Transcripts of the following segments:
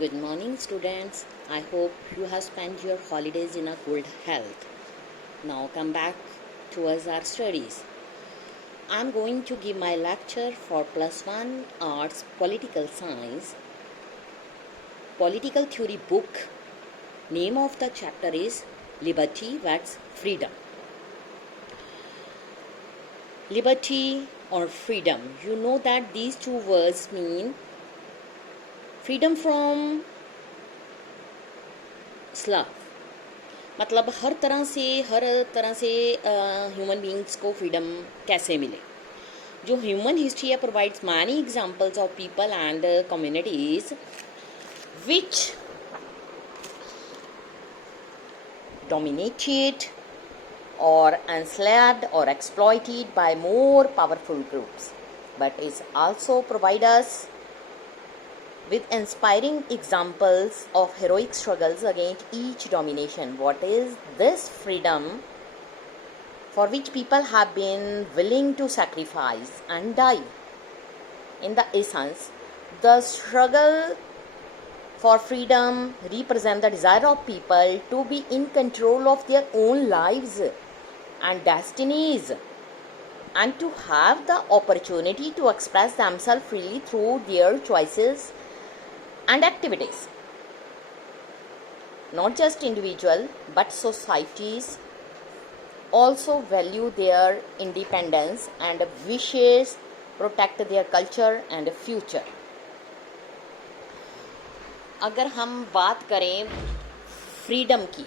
Good morning, students. I hope you have spent your holidays in a good health. Now come back towards our studies. I'm going to give my lecture for +1 Arts Political Science Political Theory book. Name of the chapter is Liberty vs. Freedom. Liberty or freedom. You know that these two words mean freedom from स्लव, मतलब हर तरह से human beings को freedom कैसे मिले. जो human history है provides many examples of people and communities which dominated or enslaved or exploited by more powerful groups, but it also provides us with inspiring examples of heroic struggles against each domination. What is this freedom for which people have been willing to sacrifice and die? In the essence, the struggle for freedom represents the desire of people to be in control of their own lives and destinies and to have the opportunity to express themselves freely through their choices and activities. Not just individual but societies also value their independence and wishes protect their culture and future. अगर हम बात करें freedom की,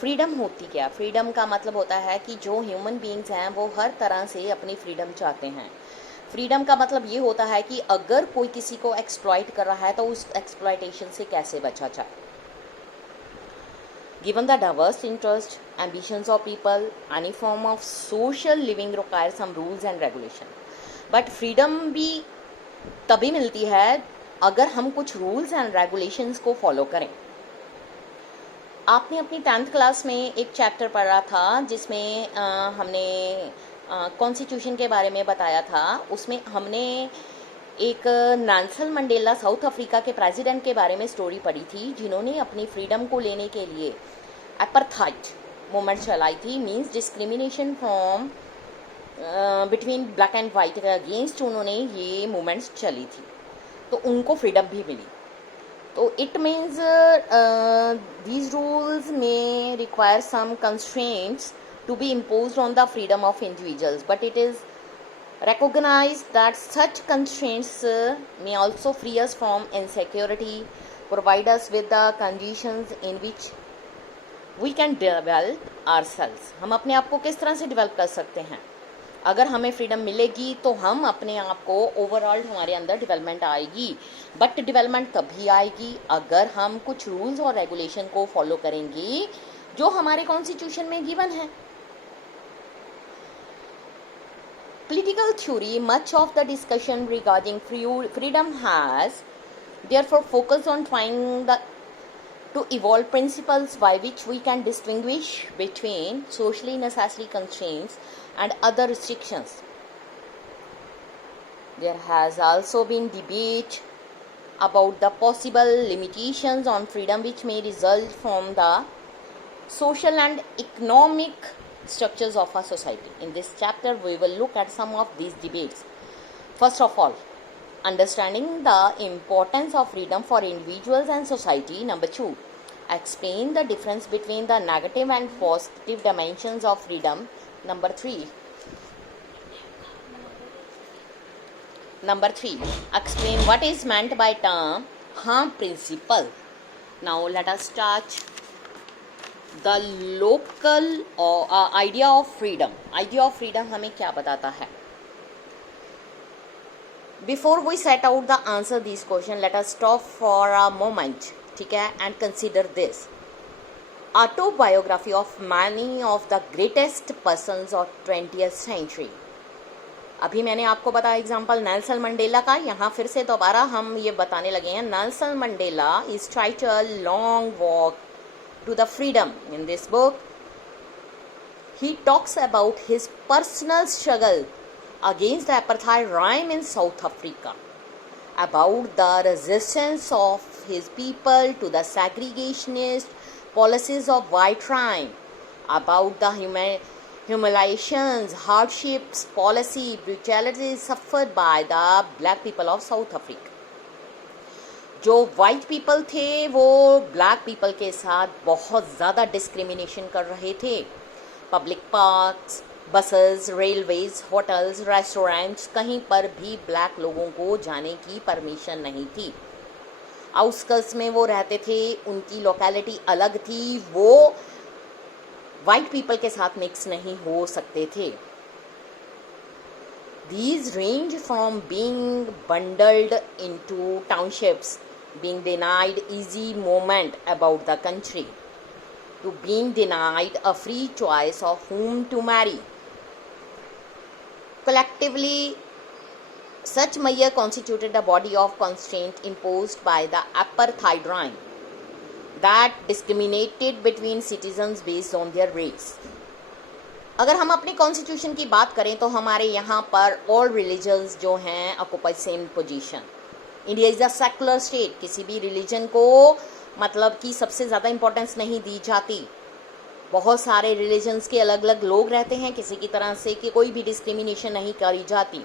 freedom होती क्या? Freedom का मतलब होता है कि जो ह्यूमन बीइंग्स हैं वो हर तरह से अपनी फ्रीडम चाहते हैं. फ्रीडम का मतलब ये होता है कि अगर कोई किसी को एक्सप्लॉइट कर रहा है तो उस एक्सप्लॉइटेशन से कैसे बचा जाए. Given the diverse interest ambitions of people, any form of social living require some rules and regulation. But freedom भी तभी मिलती है अगर हम कुछ रूल्स एंड रेगुलेशंस को फॉलो करें. आपने अपनी 10th क्लास में एक चैप्टर पढ़ा था जिसमें हमने कॉन्स्टिट्यूशन के बारे में बताया था. उसमें हमने एक नेल्सन मंडेला साउथ अफ्रीका के प्रेसिडेंट के बारे में स्टोरी पढ़ी थी जिन्होंने अपनी फ्रीडम को लेने के लिए एपार्थाइड मूवमेंट चलाई थी. Means discrimination from between black and white के अगेंस्ट उन्होंने ये मूवमेंट्स चली थी, तो उनको फ्रीडम भी मिली. तो it means these rules may require some constraints to be imposed on the freedom of individuals, but it is recognized that such constraints may also free us from insecurity, provide us with the conditions in which we can develop ourselves. हम अपने आप को किस तरह से develop कर सकते हैं? अगर हमें फ्रीडम मिलेगी तो हम अपने आप को ओवरऑल हमारे अंदर डेवलपमेंट आएगी. बट डेवलपमेंट तभी आएगी अगर हम कुछ रूल्स और रेगुलेशन को फॉलो करेंगे जो हमारे कॉन्स्टिट्यूशन में गिवन है. Political theory, much of the discussion regarding freedom has therefore focused on trying to evolve principles by which we can distinguish between socially necessary constraints and other restrictions. There has also been debate about the possible limitations on freedom which may result from the social and economic structures of a society. In this chapter, we will look at some of these debates. First of all, understanding the importance of freedom for individuals and society. Number 2, explain the difference between the negative and positive dimensions of freedom. Number 3, explain what is meant by term harm principle. Now let us start the local idea of freedom. Idea of freedom हमें क्या बताता है? Before we set out the answer these question, let us stop for a moment, ठीक है, and consider this. Autobiography of many of the greatest persons of 20th century. अभी मैंने आपको बताया एग्जाम्पल नेल्सन मंडेला का. यहाँ फिर से दोबारा हम ये बताने लगे हैं. Nelson Mandela is title long walk to the freedom. In this book, he talks about his personal struggle against the apartheid regime in South Africa, about the resistance of his people to the segregationist policies of white regime, about the humiliations, hardships, policy, brutality suffered by the black people of South Africa. जो white people थे वो black people के साथ बहुत ज़्यादा discrimination कर रहे थे. Public parks, buses, railways, hotels, restaurants, कहीं पर भी ब्लैक लोगों को जाने की परमिशन नहीं थी. आउटस्कर्ट्स में वो रहते थे, उनकी लोकेलिटी अलग थी, वो वाइट पीपल के साथ मिक्स नहीं हो सकते थे. These range from being bundled into townships, being denied easy movement about the country, to being denied a free choice of whom to marry. Collectively, such measure constituted a body of constraint imposed by the apartheid regime that discriminated between citizens based on their race. अगर हम अपने constitution की बात करें तो हमारे यहाँ पर ऑल रिलीजन्स जो हैं occupy same position. India is a secular state. किसी भी रिलीजन को मतलब कि सबसे ज़्यादा इम्पोर्टेंस नहीं दी जाती. बहुत सारे रिलीजन्स के अलग अलग लोग रहते हैं, किसी की तरह से कि कोई भी डिस्क्रिमिनेशन नहीं करी जाती.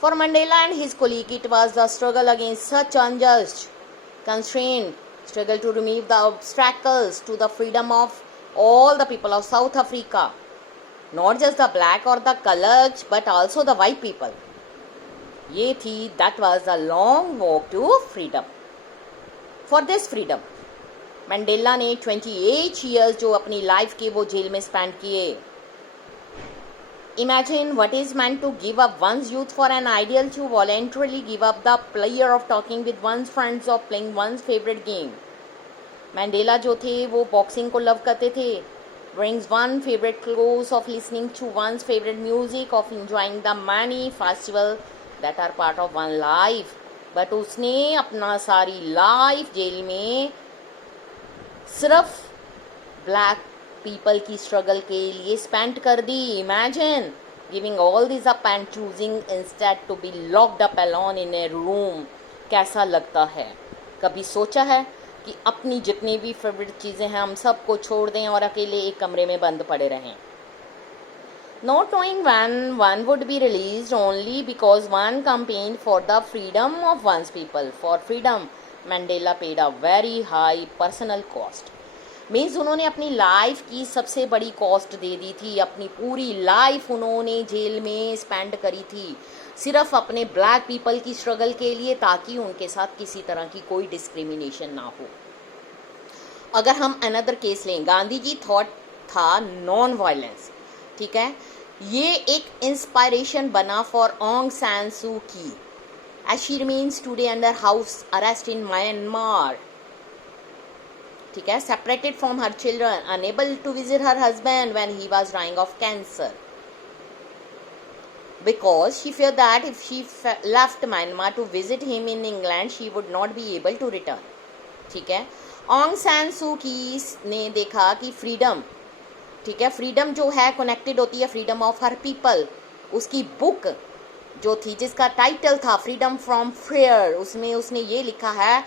For Mandela and his colleague it was the struggle against such unjust constraint, struggle to remove the obstacles to the freedom of all the people of South Africa, not just the black or the colored but also the white people. ये थी that was the long walk to freedom. For this freedom, Mandela ने 28 years जो अपनी life के वो jail में spend किए. Imagine what is meant to give up one's youth for an ideal, to voluntarily give up the pleasure of talking with one's friends, of playing one's favorite game. Mandela जो थे वो boxing को love करते थे. Brings one favorite clothes, of listening to one's favorite music, of enjoying the many festivals that are part of one life. But उसने अपना सारी life jail में सिर्फ ब्लैक पीपल की स्ट्रगल के लिए स्पेंड कर दी. Imagine giving all this up and choosing instead to be locked up alone in a room. कैसा लगता है? कभी सोचा है कि अपनी जितनी भी फेवरेट चीज़ें हैं हम सबको छोड़ दें और अकेले एक कमरे में बंद पड़े रहें? Not knowing when one would be released, only because one campaigned for the freedom of one's people. For freedom, Mandela paid a very high personal cost. Means उन्होंने अपनी लाइफ की सबसे बड़ी कॉस्ट दे दी थी. अपनी पूरी लाइफ उन्होंने जेल में स्पेंड करी थी सिर्फ अपने ब्लैक पीपल की स्ट्रगल के लिए, ताकि उनके साथ किसी तरह की कोई डिस्क्रिमिनेशन ना हो. अगर हम अनदर केस लें, गांधी जी थॉट था नॉन वायलेंस. ठीक है, ये एक इंस्पायरेशन बना for Aung San Suu Kyi, as she remains today under house arrest in Myanmar. ठीक है, separated from her children, unable to visit her husband when he was dying of cancer, because she feared that if she left Myanmar to visit him in England, she would not be able to return. ठीक है, Aung San Suu की ने देखा कि freedom, ठीक है, freedom जो है कनेक्टेड होती है फ्रीडम ऑफ हर पीपल. उसकी बुक जो थी जिसका टाइटल था फ्रीडम फ्रॉम फेयर, उसमें उसने ये लिखा है,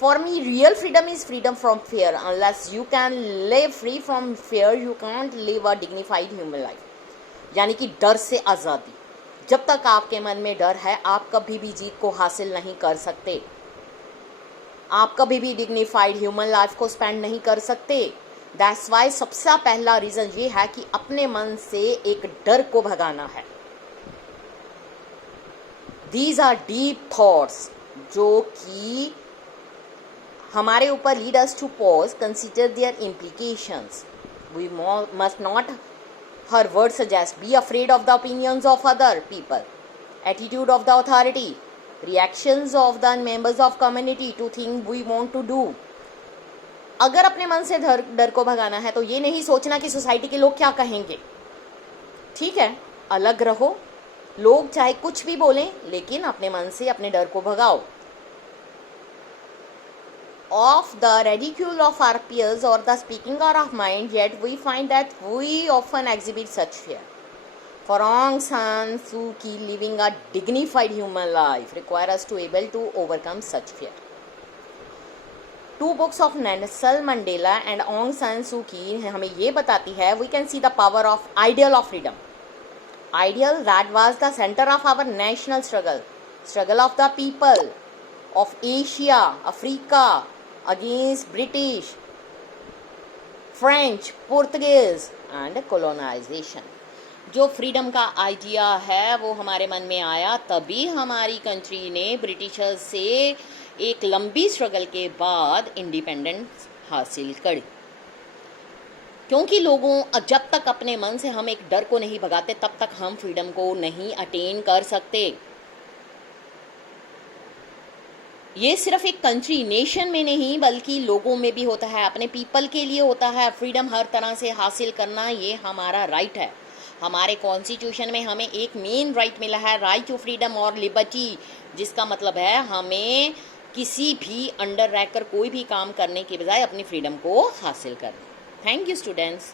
for me real freedom is freedom from fair. Unless you can live free from fair you can't live a dignified human life. यानी कि डर से आज़ादी. जब तक आपके मन में डर है आप कभी भी जीत को हासिल नहीं कर सकते, आप कभी भी डिग्निफाइड ह्यूमन लाइफ को स्पेंड नहीं कर सकते. दैट्स वाई सबसे पहला रीज़न ये है कि अपने मन से एक डर को भगाना है. दीज आर डीप थॉट्स जो कि हमारे ऊपर lead us to pause, consider their implications. We must not, her words suggest, be afraid of the opinions of other people, attitude of the authority, reactions of the members of community to things we want to do. अगर अपने मन से डर को भगाना है तो ये नहीं सोचना कि सोसाइटी के लोग क्या कहेंगे. ठीक है, अलग रहो, लोग चाहे कुछ भी बोलें, लेकिन अपने मन से अपने डर को भगाओ. Of the ridicule of our peers or the speaking out of mind, yet we find that we often exhibit such fear. For Aung San Suu Kyi, living a dignified human life require us to able to overcome such fear. Two books of Nelson Mandela and Aung San Suu Kyi हमें ये बताती है, we can see the power of ideal of freedom, ideal that was the center of our national struggle of the people of Asia, Africa against British, French, Portuguese and colonization. जो freedom का idea है वो हमारे मन में आया तभी हमारी कंट्री ने ब्रिटिशर्स से एक लंबी स्ट्रगल के बाद इंडिपेंडेंस हासिल करी, क्योंकि लोगों जब तक अपने मन से हम एक डर को नहीं भगाते तब तक हम फ्रीडम को नहीं अटेन कर सकते। ये सिर्फ एक कंट्री नेशन में नहीं बल्कि लोगों में भी होता है, अपने पीपल के लिए होता है। फ्रीडम हर तरह से हासिल करना ये हमारा राइट है। हमारे कॉन्स्टिट्यूशन में हमें एक मेन राइट मिला है, राइट टू फ्रीडम और लिबर्टी, जिसका मतलब है हमें किसी भी अंडर रहकर कोई भी काम करने के बजाय अपनी फ्रीडम को हासिल करना। Thank you, students.